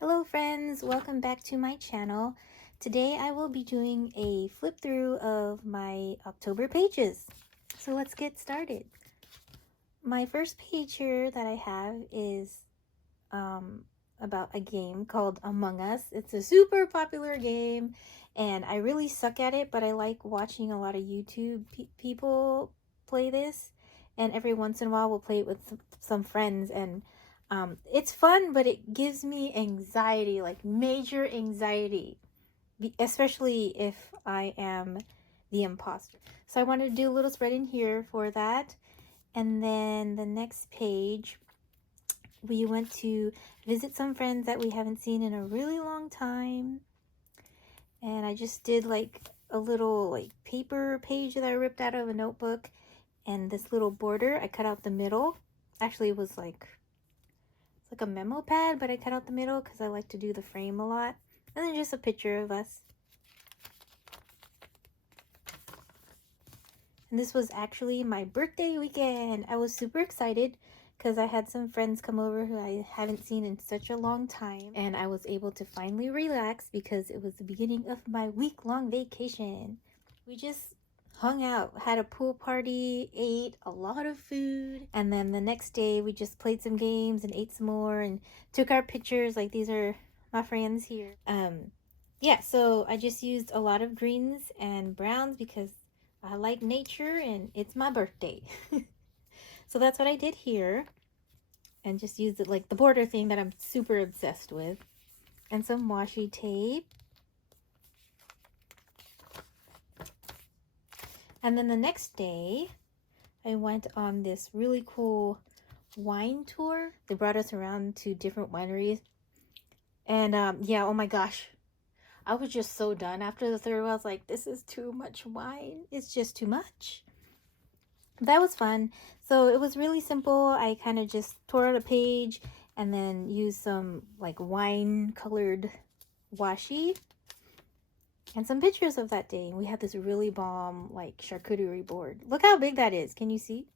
Hello friends, welcome back to my channel. Today I will be doing a flip through of my October pages. So let's get started. My first page here that I have is about a game called Among Us. It's a super popular game and I really suck at it, but I like watching a lot of YouTube people play this, and every once in a while we'll play it with some friends, and it's fun, but it gives me anxiety, like major anxiety, especially if I am the imposter. So I wanted to do a little spread in here for that. And then the next page, we went to visit some friends that we haven't seen in a really long time. And I just did like a little like paper page that I ripped out of a notebook. And this little border, I cut out the middle. Actually, it was like, it's like a memo pad, but I cut out the middle because I like to do the frame a lot. And then just a picture of us. And this was actually my birthday weekend. I was super excited because I had some friends come over who I haven't seen in such a long time. And I was able to finally relax because it was the beginning of my week-long vacation. We just hung out, had a pool party, ate a lot of food. And then the next day we just played some games and ate some more and took our pictures. Like, these are my friends here. Yeah, so I just used a lot of greens and browns because I like nature and it's my birthday. So that's what I did here. And just used it like the border thing that I'm super obsessed with. And some washi tape. And then the next day, I went on this really cool wine tour. They brought us around to different wineries. And yeah, oh my gosh. I was just so done after the third one. I was like, this is too much wine. It's just too much. That was fun. So it was really simple. I kind of just tore out a page and then used some like wine colored washi and some pictures of that day. And we had this really bomb like charcuterie board. Look how big that is. Can you see?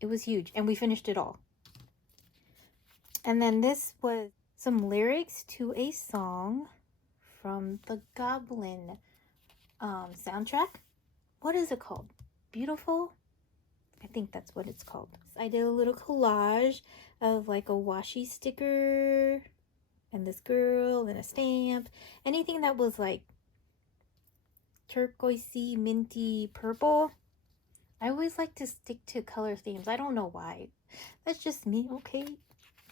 It was huge, and we finished it all. And then this was some lyrics to a song from the Goblin soundtrack. What is it called? Beautiful? I think that's what it's called. I did a little collage of like a washi sticker and this girl and a stamp. Anything that was like turquoisey, minty, purple. I always like to stick to color themes. I don't know why. That's just me, okay?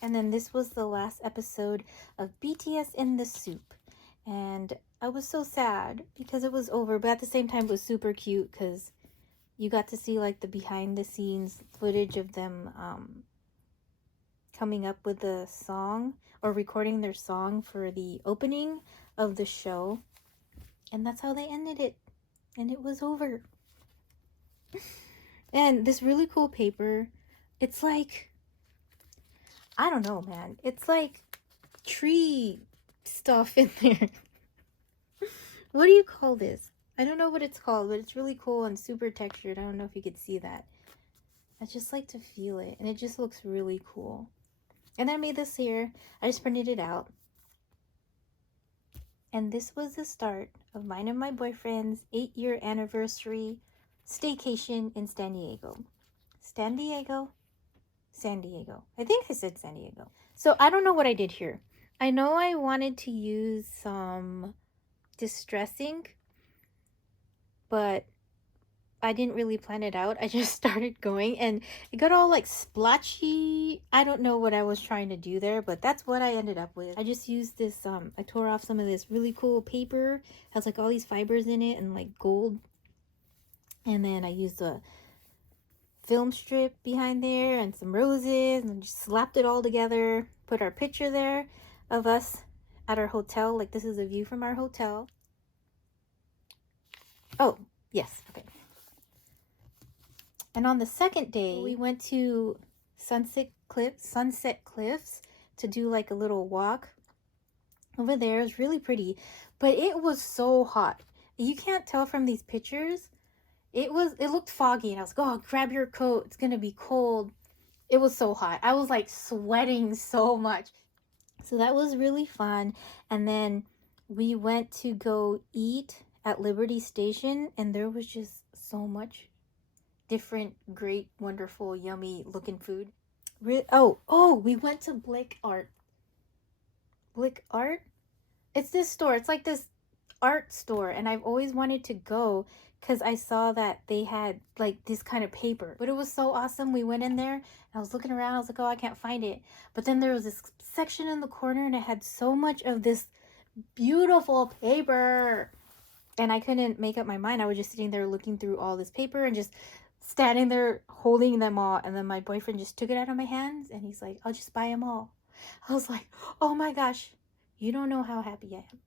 And then this was the last episode of BTS in the Soup. And I was so sad because it was over, but at the same time it was super cute because you got to see like the behind the scenes footage of them coming up with the song or recording their song for the opening of the show. And that's how they ended it. And it was over. And this really cool paper, it's like, I don't know, man. It's like tree stuff in there. What do you call this? I don't know what it's called, but it's really cool and super textured. I don't know if you could see that. I just like to feel it, and it just looks really cool. And I made this here. I just printed it out. And this was the start of mine and my boyfriend's 8-year anniversary staycation in San Diego. San Diego? San Diego. I think I said San Diego. So I don't know what I did here. I know I wanted to use some distress ink, but I didn't really plan it out. I just started going and it got all like splotchy. I don't know what I was trying to do there, but that's what I ended up with. I just used this, I tore off some of this really cool paper. It has like all these fibers in it and like gold. And then I used a film strip behind there and some roses and just slapped it all together. Put our picture there of us at our hotel. Like, this is a view from our hotel. Oh, yes, okay. And on the second day, we went to Sunset Cliffs to do like a little walk over there. It was really pretty, but it was so hot. You can't tell from these pictures. It looked foggy, and I was like, oh, grab your coat. It's gonna be cold. It was so hot. I was like sweating so much. So that was really fun. And then we went to go eat at Liberty Station, and there was just so much different, great, wonderful, yummy looking food. We went to Blick Art. Blick Art? It's this store. It's like this art store, and I've always wanted to go because I saw that they had like this kind of paper. But it was so awesome. We went in there and I was looking around. I was like, oh, I can't find it. But then there was this section in the corner and it had so much of this beautiful paper. And I couldn't make up my mind. I was just sitting there looking through all this paper and just standing there holding them all. And then my boyfriend just took it out of my hands and he's like, I'll just buy them all. I was like, oh my gosh, you don't know how happy I am.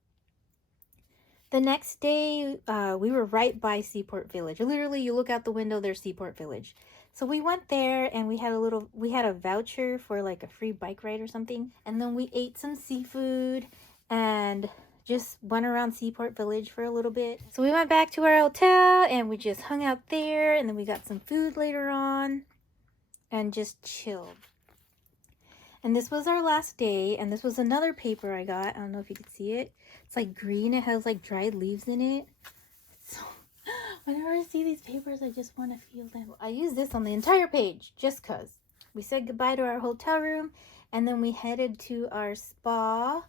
The next day, we were right by Seaport Village. Literally, you look out the window, there's Seaport Village. So we went there and we had a voucher for like a free bike ride or something. And then we ate some seafood and just went around Seaport Village for a little bit. So we went back to our hotel and we just hung out there, and then we got some food later on and just chilled. And this was our last day, and this was another paper I got. I don't know if you could see it. It's like green. It has like dried leaves in it. So whenever I see these papers, I just want to feel them. I use this on the entire page just because. We said goodbye to our hotel room, and then we headed to our spa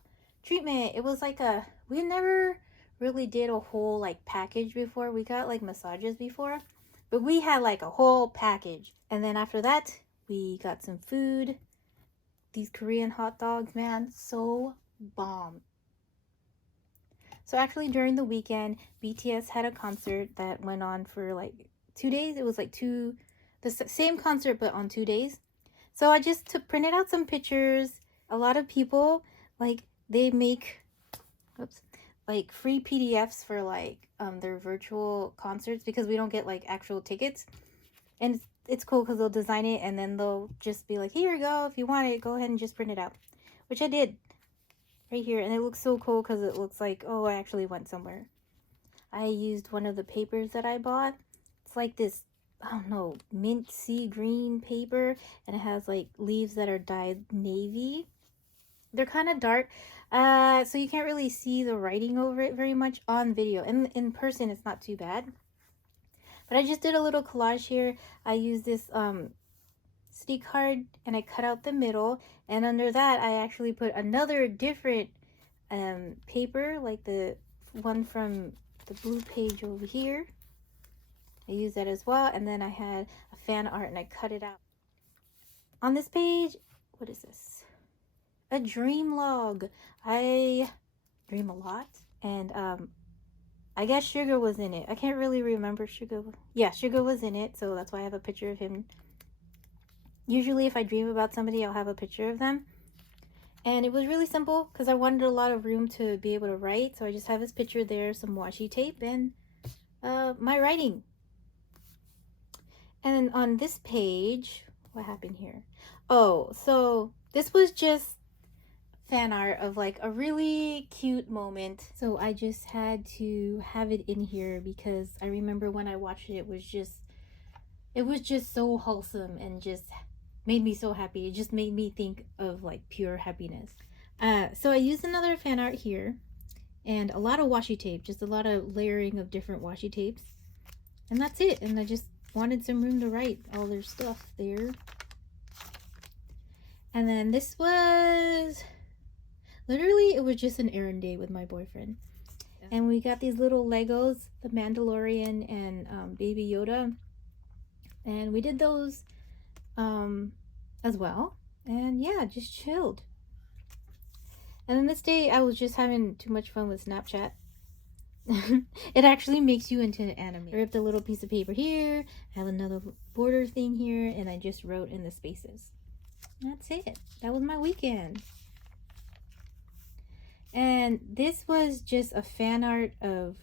treatment. It was like we never really did a whole like package before. We got like massages before, but we had like a whole package. And then after that, we got some food. These Korean hot dogs, man, so bomb. So actually during the weekend, BTS had a concert that went on for like 2 days. It was like the same concert but on 2 days. So I just printed out some pictures. A lot of people, like, they make like free PDFs for like their virtual concerts because we don't get like actual tickets. And it's cool because they'll design it and then they'll just be like, here you go, if you want it, go ahead and just print it out, which I did right here. And it looks so cool because it looks like, oh, I actually went somewhere. I used one of the papers that I bought. It's like this, I don't know, mint sea green paper, and it has like leaves that are dyed navy. They're kind of dark, so you can't really see the writing over it very much on video, and in person it's not too bad. But I just did a little collage here. I used this stick card and I cut out the middle, and under that I actually put another different paper, like the one from the blue page over here. I used that as well, and then I had a fan art and I cut it out. On this page, what is this? A dream log. I dream a lot, and I guess Sugar was in it. I can't really remember Sugar. Yeah, Sugar was in it, so that's why I have a picture of him. Usually if I dream about somebody, I'll have a picture of them. And it was really simple because I wanted a lot of room to be able to write. So I just have this picture there, some washi tape, and my writing. And then on this page, what happened here? Oh, so this was just fan art of like a really cute moment, so I just had to have it in here because I remember when I watched it, it was just so wholesome and just made me so happy. It just made me think of like pure happiness. So I used another fan art here and a lot of washi tape, just a lot of layering of different washi tapes, and that's it. And I just wanted some room to write all their stuff there. And then this was literally, it was just an errand day with my boyfriend. And we got these little Legos, the Mandalorian and Baby Yoda. And we did those as well. And yeah, just chilled. And then this day, I was just having too much fun with Snapchat. It actually makes you into an anime. I ripped a little piece of paper here. I have another border thing here. And I just wrote in the spaces. That's it. That was my weekend. And this was just a fan art of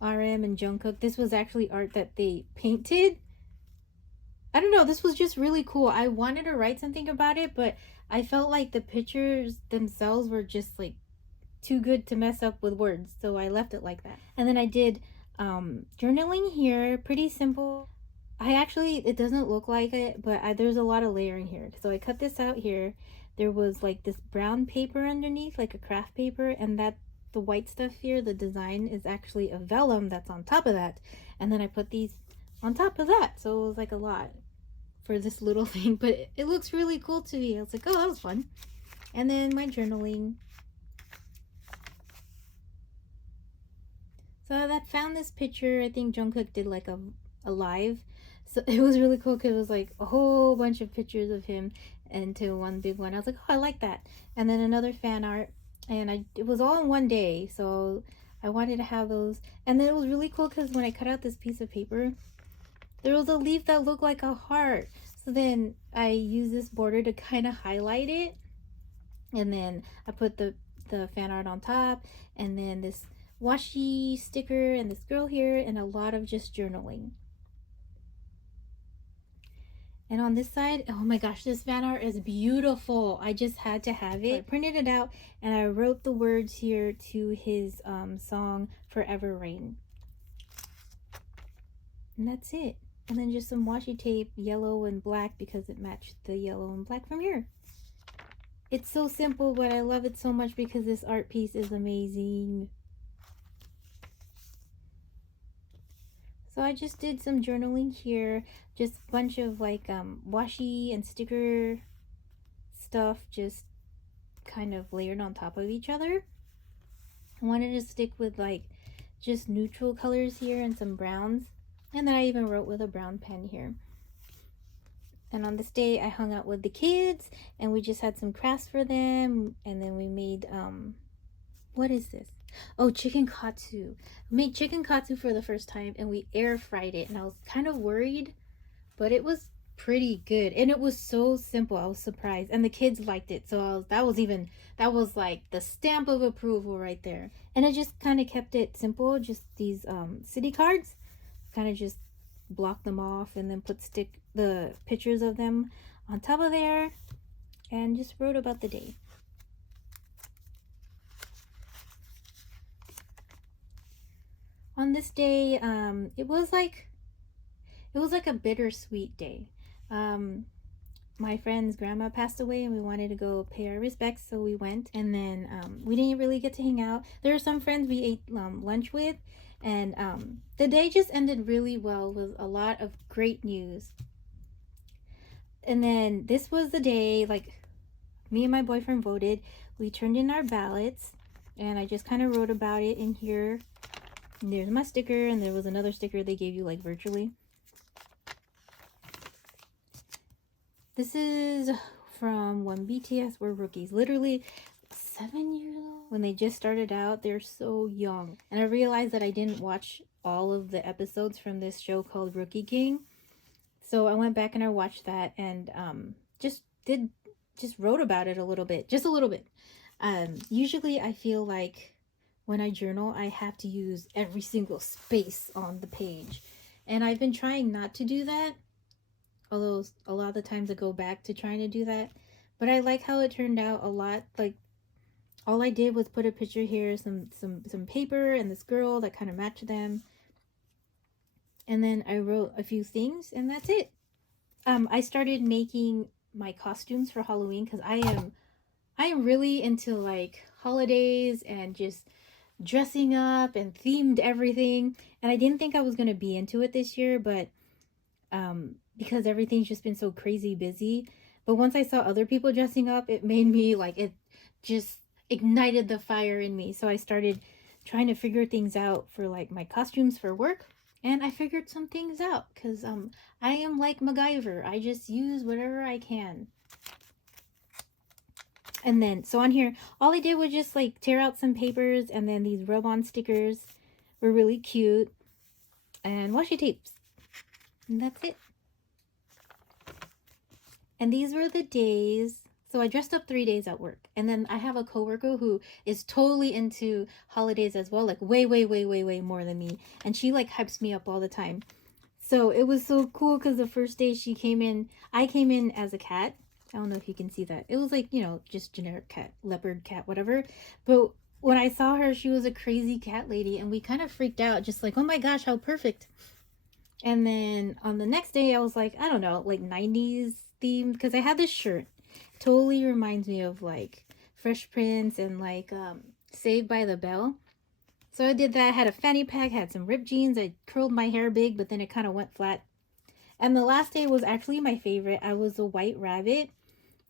RM and Jungkook. This was actually art that they painted. I don't know, this was just really cool. I wanted to write something about it, but I felt like the pictures themselves were just like too good to mess up with words, so I left it like that. And then I did journaling here, pretty simple. It doesn't look like it, but there's a lot of layering here. So I cut this out here. there was like this brown paper underneath, like a craft paper, and that the white stuff here, the design is actually a vellum that's on top of that. And then I put these on top of that, so it was like a lot for this little thing, but it looks really cool to me. I was like, oh, that was fun. And then my journaling. So I found this picture. I think Jungkook did like a live, so it was really cool because it was like a whole bunch of pictures of him into one big one. I was like, oh, I like that. And then another fan art, and it was all in one day, so I wanted to have those. And then it was really cool because when I cut out this piece of paper, there was a leaf that looked like a heart. So then I used this border to kind of highlight it, and then I put the fan art on top, and then this washi sticker and this girl here, and a lot of just journaling. And on this side, oh my gosh, this fan art is beautiful. I just had to have it. I printed it out and I wrote the words here to his song Forever Rain. And that's it. And then just some washi tape, yellow and black, because it matched the yellow and black from here. It's so simple, but I love it so much because this art piece is amazing. So I just did some journaling here, just a bunch of like washi and sticker stuff just kind of layered on top of each other. I wanted to stick with like just neutral colors here and some browns, and then I even wrote with a brown pen here. And on this day I hung out with the kids and we just had some crafts for them, and then we made what is this? Oh, chicken katsu. We made chicken katsu for the first time and we air fried it, and I was kind of worried, but it was pretty good and it was so simple. I was surprised, and the kids liked it, so that was like the stamp of approval right there. And I just kind of kept it simple, just these city cards, kind of just block them off and then stick the pictures of them on top of there, and just wrote about the day. On this day, it was like a bittersweet day. My friend's grandma passed away and we wanted to go pay our respects, so we went. And then we didn't really get to hang out. There were some friends we ate lunch with, and the day just ended really well with a lot of great news. And then this was the day, like, me and my boyfriend voted. We turned in our ballots, and I just kind of wrote about it in here. And there's my sticker, and there was another sticker they gave you like virtually. This is from when BTS were rookies, literally 7 years old. When they just started out, they're so young. And I realized that I didn't watch all of the episodes from this show called Rookie King. So I went back and I watched that, and just wrote about it a little bit, just a little bit. Usually I feel like when I journal, I have to use every single space on the page. And I've been trying not to do that, although a lot of the times I go back to trying to do that. But I like how it turned out a lot. Like, all I did was put a picture here, some paper, and this girl that kind of matched them. And then I wrote a few things, and that's it. I started making my costumes for Halloween because I am really into like holidays and just dressing up and themed everything. And I didn't think I was going to be into it this year, but because everything's just been so crazy busy. But once I saw other people dressing up, it made me like, it just ignited the fire in me. So I started trying to figure things out for like my costumes for work. And I figured some things out because I am like MacGyver. I just use whatever I can. And then, so on here, all I did was just like tear out some papers, and then these rub-on stickers were really cute, and washi tapes. And that's it. And these were the days. So I dressed up 3 days at work. And then I have a coworker who is totally into holidays as well, like way more than me. And she like hypes me up all the time. So it was so cool because the first day she came in, I came in as a cat. I don't know if you can see that. It was like, you know, just generic cat, leopard cat, whatever. But when I saw her, she was a crazy cat lady, and we kind of freaked out, just like, oh my gosh, how perfect. And then on the next day, I was like, I don't know, like 90s themed, because I had this shirt. totally reminds me of like Fresh Prince and like Saved by the Bell. So I did that. I had a fanny pack, had some ripped jeans. I curled my hair big, but then it kind of went flat. And the last day was actually my favorite. I was a white rabbit.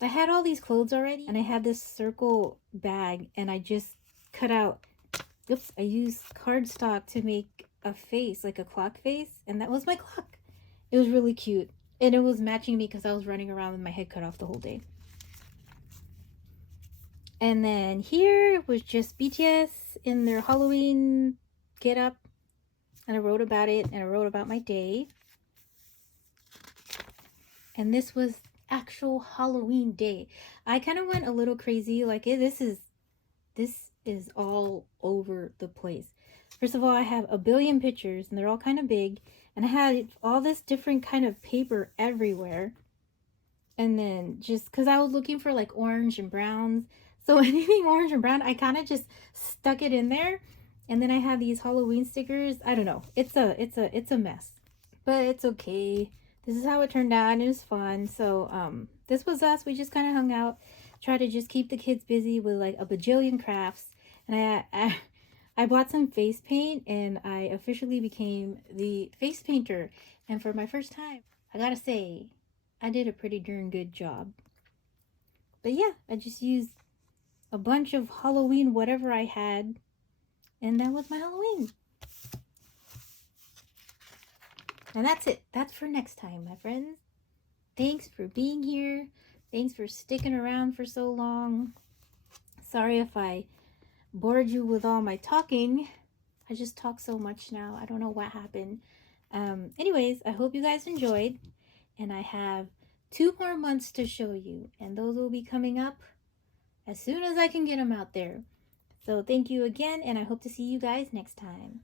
I had all these clothes already, and I had this circle bag, and I just cut out, oops, I used cardstock to make a face, like a clock face, and that was my clock. It was really cute, and it was matching me because I was running around with my head cut off the whole day. And then here was just BTS in their Halloween get up, and I wrote about it, and I wrote about my day. And this was actual Halloween day. I kind of went a little crazy. Like this is all over the place. First of all, I have a billion pictures and they're all kind of big, and I had all this different kind of paper everywhere. And then just because I was looking for like orange and browns, so anything orange and brown, I kind of just stuck it in there. And then I have these Halloween stickers. I don't know. It's a mess, but it's okay. This is how it turned out, and it was fun. So this was us. We just kind of hung out, tried to just keep the kids busy with like a bajillion crafts. And I bought some face paint, and I officially became the face painter. And for my first time, I gotta say, I did a pretty darn good job. But yeah, I just used a bunch of Halloween whatever I had, and that was my Halloween. And that's it. That's for next time, my friends. Thanks for being here. Thanks for sticking around for so long. Sorry if I bored you with all my talking. I just talk so much now. I don't know what happened. Anyways, I hope you guys enjoyed. And I have 2 more months to show you. And those will be coming up as soon as I can get them out there. So thank you again. And I hope to see you guys next time.